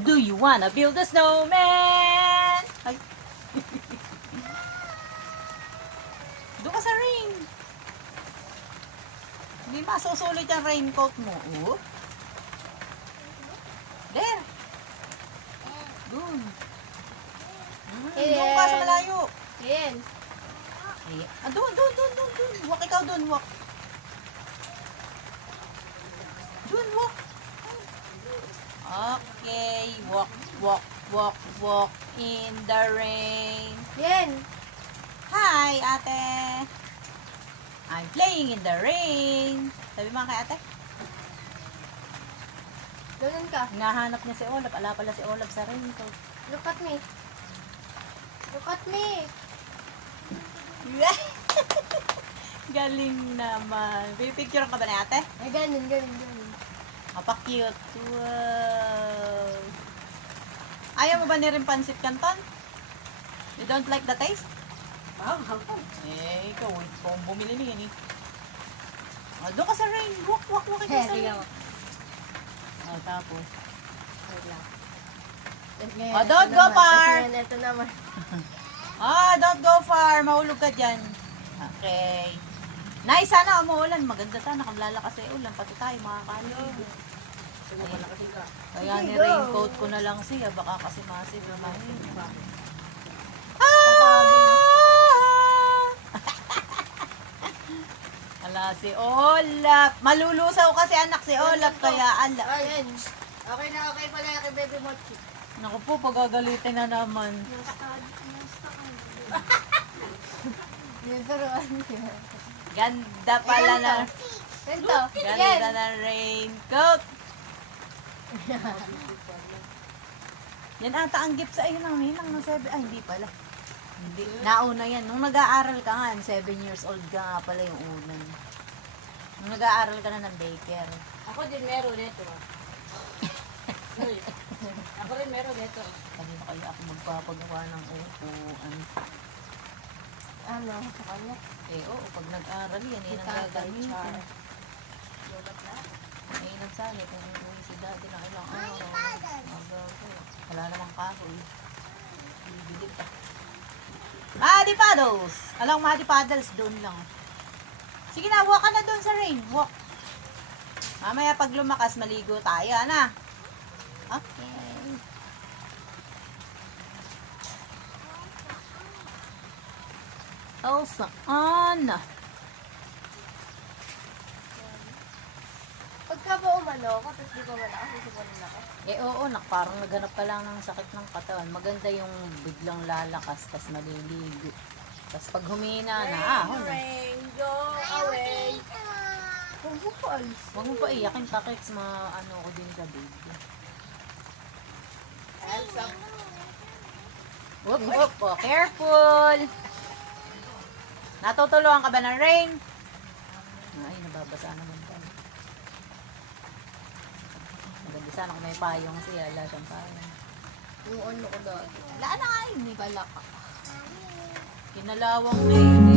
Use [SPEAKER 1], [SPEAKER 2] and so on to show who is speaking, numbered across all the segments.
[SPEAKER 1] do you wanna build a snowman? Ay. Doon ka sa rain. Hindi masusulit yung raincoat mo. Oh. There. Doon. Hmm, doon ka sa malayo.
[SPEAKER 2] Ayan.
[SPEAKER 1] Ay, ah, doon, doon, doon, doon, doon. Walk ikaw doon, walk. Doon, walk. Okay, walk, walk, walk, walk in the rain.
[SPEAKER 2] Ayan.
[SPEAKER 1] Hi, ate. I'm playing in the rain. Sabi mo kay ate,
[SPEAKER 2] Ganun ka.
[SPEAKER 1] hinahanap niya si Olaf. Ala pala si Olaf sa raincoat.
[SPEAKER 2] Look at me. Look at me.
[SPEAKER 1] Galing naman. Pipicture ka ba ni ate?
[SPEAKER 2] Ay, ganun, ganun, ganun.
[SPEAKER 1] Apa-cute. Wow. Ayaw mo ba ni rin pansit canton? You don't like the taste?
[SPEAKER 3] Ah, hanggang.
[SPEAKER 1] Eh, ikaw, ikaw ang bumili niyan eh. Oh, doon ka sa rain. Walk, walk, walk ikaw sa rain. Oh, tapos.
[SPEAKER 2] Wait lang.
[SPEAKER 1] Oh, don't go far.
[SPEAKER 2] Kasi ito naman.
[SPEAKER 1] Ah, don't go far. Mahulog ka dyan. Okay. Nice, sana umuulan. Maganda sana kung lalakas sa ulan. Pati tayo
[SPEAKER 3] ka.
[SPEAKER 1] Kaya ni raincoat ko na lang siya. Baka kasi massive lumahin. Ala si Olaf. Malulusaw kasi anak si Olaf. Kaya ala.
[SPEAKER 2] Ayan.
[SPEAKER 3] Okay na okay pala kay Baby Mochi.
[SPEAKER 1] Naku po, pagagalitin na naman.
[SPEAKER 2] Nilaruan niya.
[SPEAKER 1] Ganda pala na.
[SPEAKER 2] Ganito.
[SPEAKER 1] Ganda na raincoat. Yan ata ang gift sa iyo ng ninang ng 7. Ay, hindi pala. Hindi. Nauna yan. Nung nag-aaral ka nga, 7 years old ka nga pala yung una. niya. Nung nag-aaral ka na ng daycare.
[SPEAKER 3] Ako din meron nito. Ako rin meron nito.
[SPEAKER 1] Kanina kaya ako magpapagawa ng upuan.
[SPEAKER 2] Ano, sa kanya?
[SPEAKER 1] Eh, oo, pag nag-aral yan, yan ang
[SPEAKER 2] Tatay
[SPEAKER 1] gagamitin.
[SPEAKER 2] Char.
[SPEAKER 1] May nagsabi kung uwi si daddy ng ilang araw. Wala namang kahoy. Bibili pa. Mahadi paddles! Alang Mahadi paddles doon lang. Sige na, walk ka na doon sa rain. Walk. Mamaya pag lumakas, maligo tayo, na. Okay. Elsa, Anna.
[SPEAKER 2] Pagka ba umano ako, tapos di malakas, sisimulan ako.
[SPEAKER 1] Eh oo, nak, parang naghanap ka lang ng sakit ng katawan. Maganda yung biglang lalakas, tas maliligo. Tas pag humina na, ah, na.
[SPEAKER 3] Rain, go away.
[SPEAKER 2] Huwag mo ko alis.
[SPEAKER 1] Huwag mo pa iyakin, takits, ma, ano ko din sa baby.
[SPEAKER 3] Elsa.
[SPEAKER 1] Whoop, whoop, oh, careful! Natutulungan ka ba ng rain? Ay, nababasa naman tayo. Maganda sana kung may payong siya, wala siyang payong.
[SPEAKER 2] Yung ano ko dati.
[SPEAKER 1] Wala na nga eh.
[SPEAKER 2] Bala ka.
[SPEAKER 1] Kinalawang na yun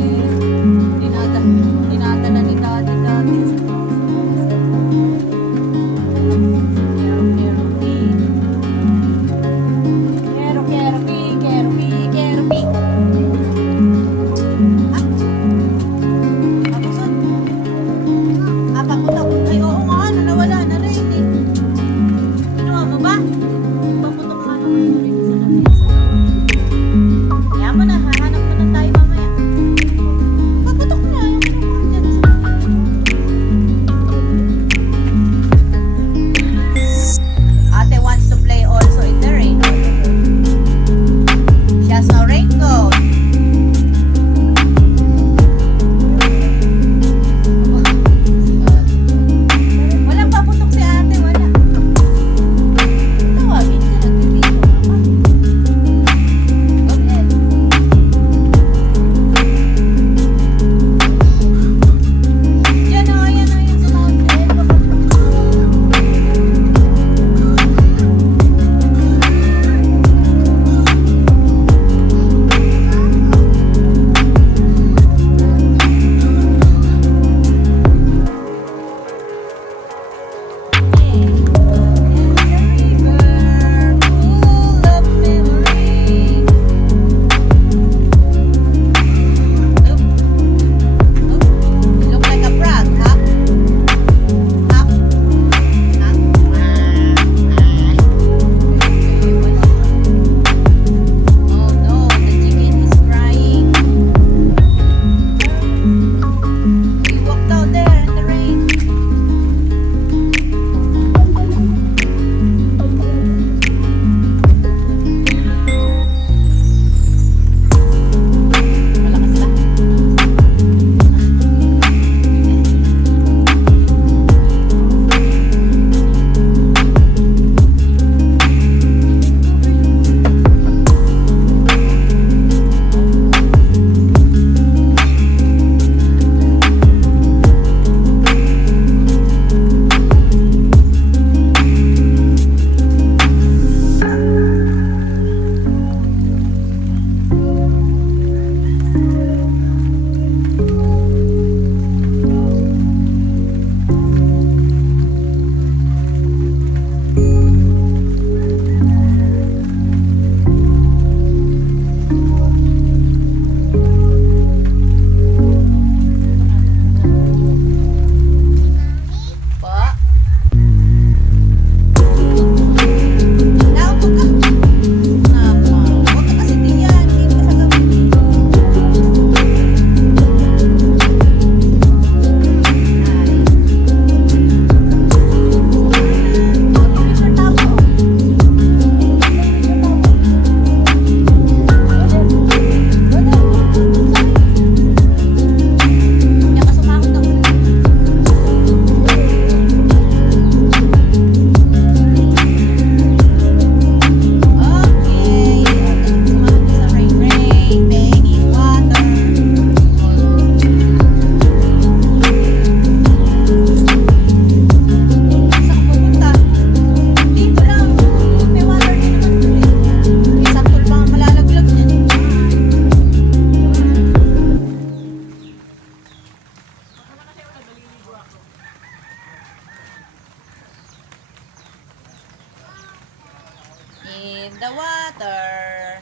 [SPEAKER 1] the water.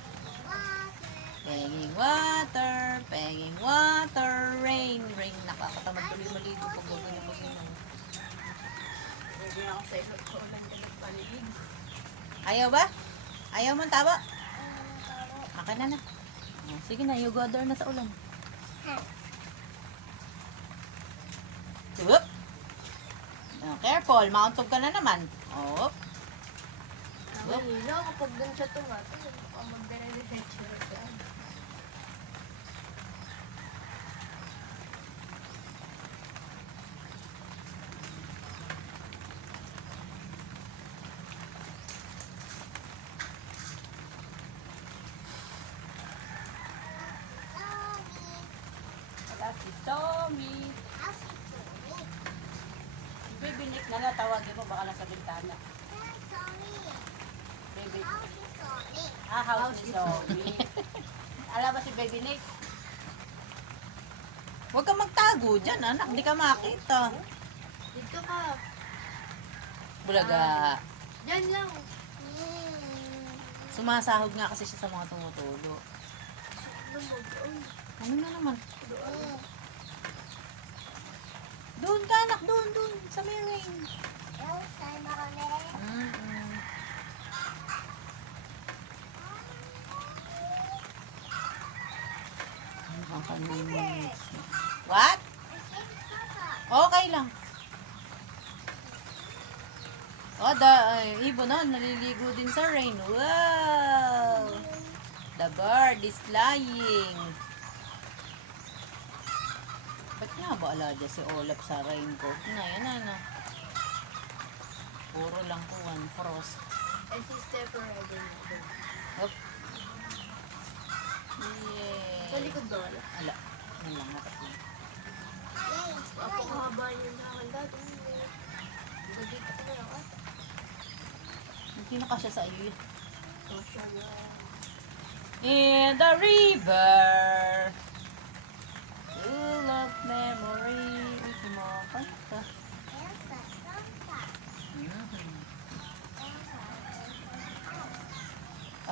[SPEAKER 1] Penging water, penging water, rain, rain. Nakakatamad tuloy maligo pag ganyan pag ganyan.
[SPEAKER 3] Pwede ako sa paligid.
[SPEAKER 1] Ayaw ba? Ayaw mo tabo? Akin na na. Oh, sige na, you go there na sa ulan. Whoop. Oh, careful, mauntog ka na naman. Oh,
[SPEAKER 2] Hilo kapag dun siya tumato. Baka magdire-diretso siya.
[SPEAKER 1] si Tommy. Baby Nick na lang, tawagin mo, baka nasa bintana. Baby Ah, house ni Tommy. Alam ba si Baby Nick? Huwag kang magtago dyan, anak. Hindi ka makita.
[SPEAKER 2] Dito ka.
[SPEAKER 1] Bulaga.
[SPEAKER 2] Diyan lang.
[SPEAKER 1] Sumasahod nga kasi siya sa mga tumutulo. Ano na naman?
[SPEAKER 2] doon.
[SPEAKER 1] Doon ka, anak. Doon, doon. Sa may ring. Mm-mm. Nakakamiss. What? Okay lang. Oh, the ay, ibon na, naliligo din sa rain. Wow! The bird is flying. Ba't nga ba alaga si Olaf sa raincoat na? Yan na, Puro lang po one frost.
[SPEAKER 2] Ay, si Stepper Eden na
[SPEAKER 1] Yay.
[SPEAKER 2] Sa likod doon.
[SPEAKER 1] Ala, yun lang nakating.
[SPEAKER 2] Apakahaba niya sa akin dati. Nagdito ko na ah.
[SPEAKER 1] Hindi na kasya sa iyo yun.
[SPEAKER 2] Siya na.
[SPEAKER 1] In the river,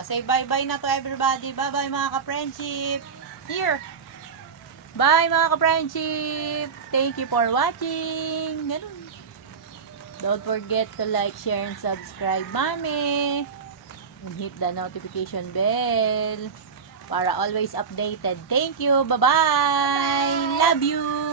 [SPEAKER 1] say bye-bye na to everybody. Bye-bye mga ka-friendship. Here. Bye mga ka-friendship. Thank you for watching. Ganun. Don't forget to like, share, and subscribe, mami. And hit the notification bell para always updated. Thank you. Bye-bye. Love you.